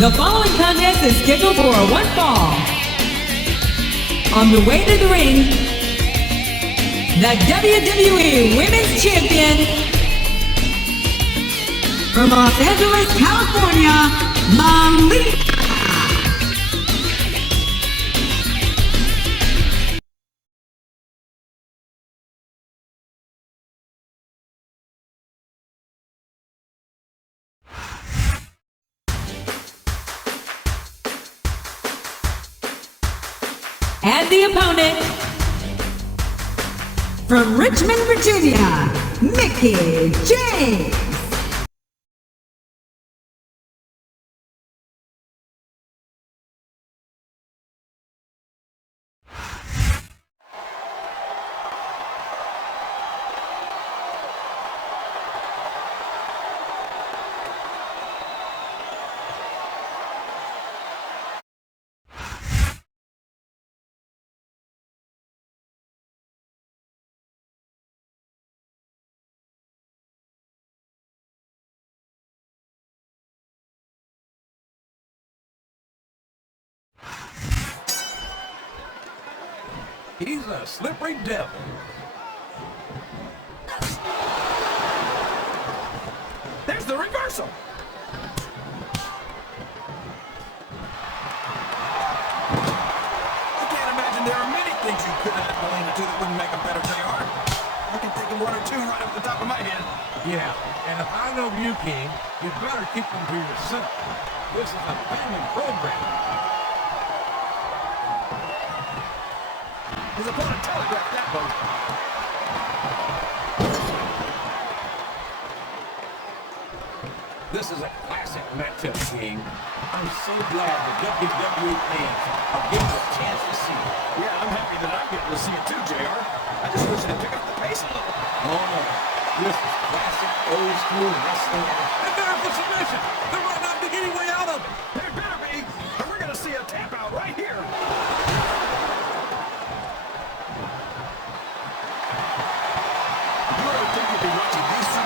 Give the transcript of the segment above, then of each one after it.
The following contest is scheduled for one fall. On the way to the ring, the WWE Women's Champion from Los Angeles, California, Melina. And the opponent, from Richmond, Virginia, Mickie James. He's a slippery devil. There's the reversal. I can't imagine there are many things you could add Melina to that wouldn't make him better, JR. I can think of one or two right off the top of my head. Yeah, and if I know you, King, you better keep them to yourself. This is a family program. His opponent telegraphed that one. This is a classic matchup, King. I'm so glad the WWE fans are getting a chance to see it. Yeah, I'm happy that I'm getting to see it too, JR. I just wish they'd pick up the pace a little. Oh, no. This is classic old school wrestling. And there's the submission. There might not be any way out of it. There better be, or we're going to see a tap out right here.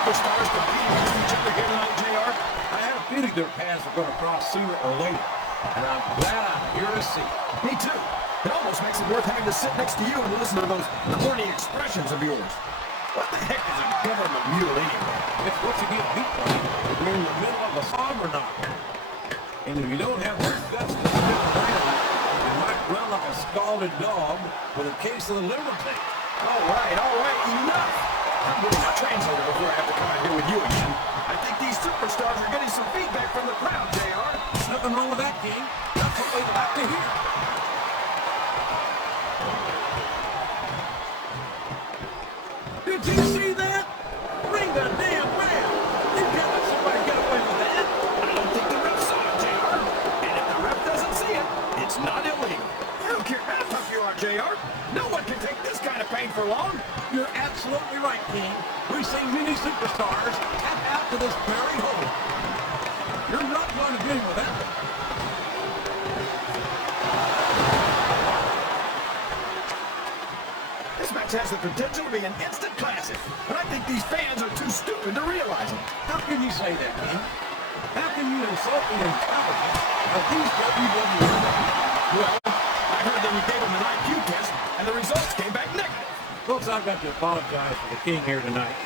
Superstars competing against each other here tonight, JR. I have a feeling their paths are going to cross sooner or later, and I'm glad I'm here to see it. Me too. It almost makes it worth having to sit next to you and listen to those corny expressions of yours. What the heck is a government mule anyway? It's what you get beat by if you're in the middle of a song or not. And if you don't have the guts to spit around, you might run like a scalded dog with a case of the liver tank. All right, enough. I'm getting a translator before I have to come out here with you again. I think these superstars are getting some feedback from the crowd, JR. Nothing wrong with that, King. That's what they'd like to hear. Did you see that? Ring the damn bell. You can't let somebody get away with that. I don't think the ref saw it, JR. And if the ref doesn't see it, it's not illegal. I don't care how tough you are, JR. No one can take this kind of pain for long. You're absolutely right, King. We've seen many superstars tap out to this very hole. You're not going to get him with that. This match has the potential to be an instant classic, but I think these fans are too stupid to realize it. How can you say that, King? How can you insult the intelligence of these WWE? Well, I heard that you gave them an IQ test, and the results came back negative. Folks, I've got to apologize for the King here tonight.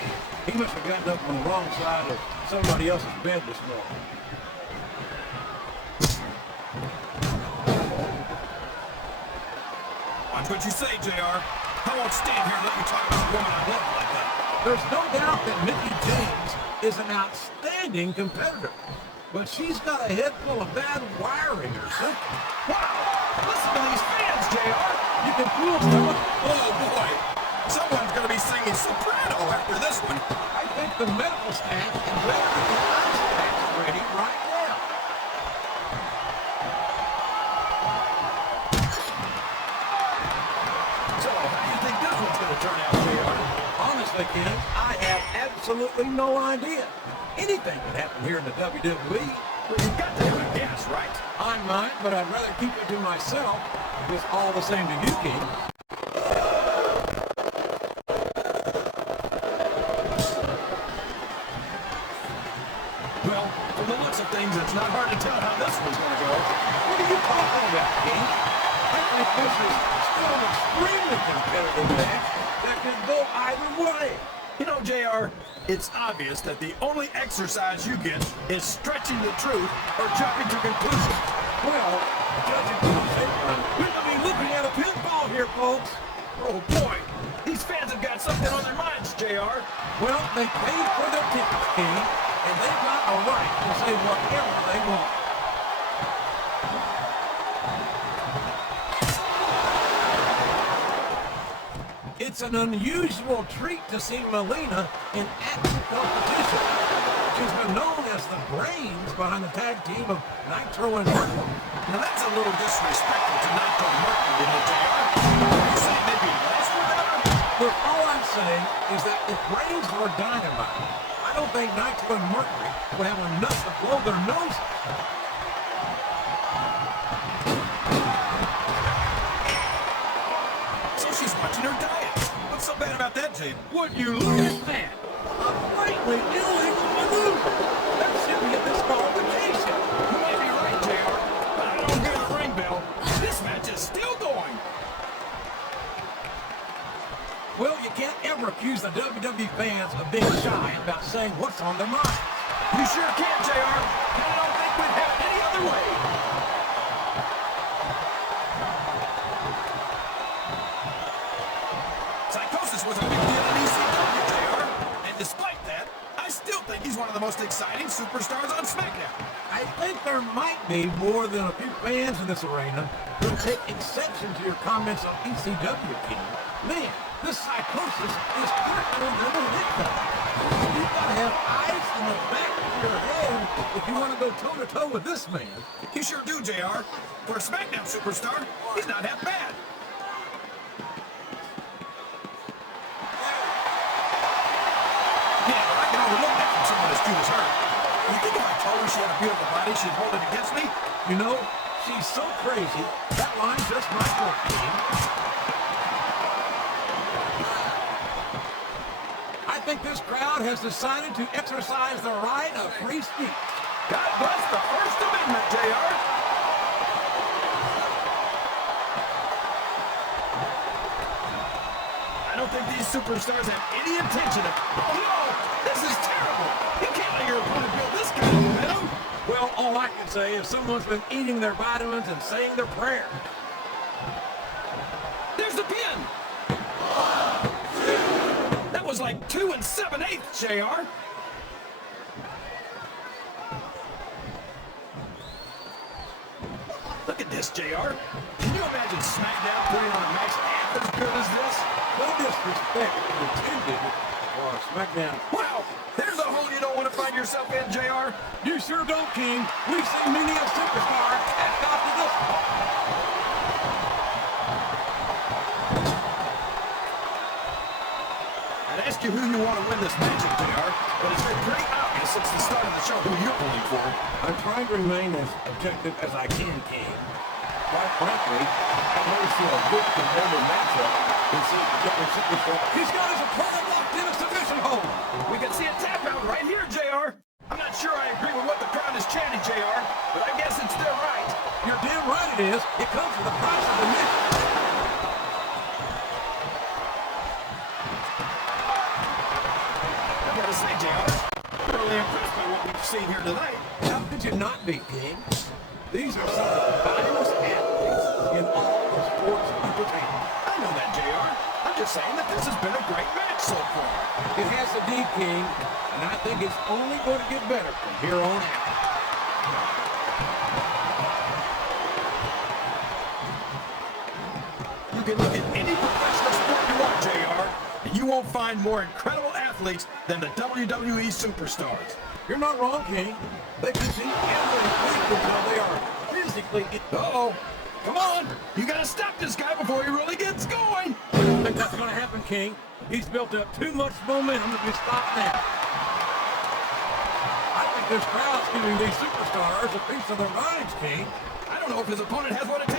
He must have gotten up on the wrong side of somebody else's bed this morning. Watch what you say, JR. I won't stand here and let you talk about a woman I love like that. There's no doubt that Mickie James is an outstanding competitor, but she's got a head full of bad wiring or something. Wow! Listen to these fans, JR. You can fool someone. Oh, boy. Someone's going to be singing soprano after this one. I think the medical staff is better than the ice staff ready right now. So, how do you think this one's going to turn out, JR? Honestly, Ken, I have absolutely no idea. Anything could happen here in the WWE. Well, you've got to have a guess, right? I might, but I'd rather keep it to myself. It's all the same to you, King. Well, from the looks of things, it's not hard to tell how this one's going to go. What are you talking about, King? I think this is still an extremely competitive match that could go either way. You know, JR, it's obvious that the only exercise you get is stretching the truth or jumping to conclusions. Well, judging from the tape run, we're going to be looking at a pinfall here, folks. Oh, boy. These fans have got something on their minds, JR. Well, they paid for their tickets, King, and they've got a right to say whatever they want. It's an unusual treat to see Melina in active competition. She's been known as the brains behind the tag team of Nitro and Mickie. Now that's a little disrespectful to Nitro and Mickie, you know, JR. You say maybe less without her? Look, all I'm saying is that if brains were dynamite, I don't think Nitro and Mickie would have enough to blow their noses. So she's watching her diet. What's so bad about that, Jade? Would you look at that? A blatantly illegal maneuver. That should be a disqualification. You may be right, JR, but I don't get a ring bell. This match is still going. Well, you can't ever accuse the WWE fans of being shy about saying what's on their mind. You sure can, JR. And I don't think we'd have it any other way. Psychosis was a big deal in ECW, JR. And despite that, I still think he's one of the most exciting superstars on SmackDown. I think there might be more than a few fans in this arena who take exception to your comments on ECW, King. Man, this Psychosis is critical than a victim. You've got to have eyes in the back of your head if you want to go toe-to-toe with this man. You sure do, JR. For a SmackDown superstar, he's not that bad. Yeah, I can overlook that from someone as cute as her. You think if I told her she had a beautiful body, she'd hold it against me? You know, she's so crazy, that line just might work, King. I think this crowd has decided to exercise the right of free speech. God bless the First Amendment, JR. I don't think these superstars have any intention of... Oh, no! This is terrible! You can't let your opponent build this kind of momentum! Well, all I can say is someone's been eating their vitamins and saying their prayers. There's the pin! That was like 2 7/8, JR. Look at this, JR. Can you imagine SmackDown putting on a match half as good as this? No disrespect intended for SmackDown. Wow, there's a hole you don't want to find yourself in, JR. You sure don't, King. We've seen many a superstar tapped out to this one. I'd ask you who you want to win this match, JR, but it's been pretty obvious since the start of the show who you're pulling for. I'm trying to remain as objective as I can, King. Quite frankly, I'd rather see a good competitive matchup than see a different superstar. He's got his opponent locked in a submission hold. We can see a tap out right here, JR. I'm not sure I agree with what the crowd is chanting, JR, but I guess it's their right. You're damn right it is. It comes with the price of admission. I gotta say, JR, I'm really impressed by what we've seen here tonight. How could you not be, King? These are some of the finest athletes in all of sports entertainment. I know that, JR. I'm just saying that this has been a great match so far. It has indeed, King, and I think it's only going to get better from here on out. You can look at any professional sport you want, JR, and you won't find more incredible athletes than the WWE superstars. You're not wrong, King. They can see every week until they are physically... Uh-oh. Come on. You got to stop this guy before he really gets going. I don't think that's going to happen, King. He's built up too much momentum to be stopped now. I think this crowd's giving these superstars a piece of their minds, King. I don't know if his opponent has what it takes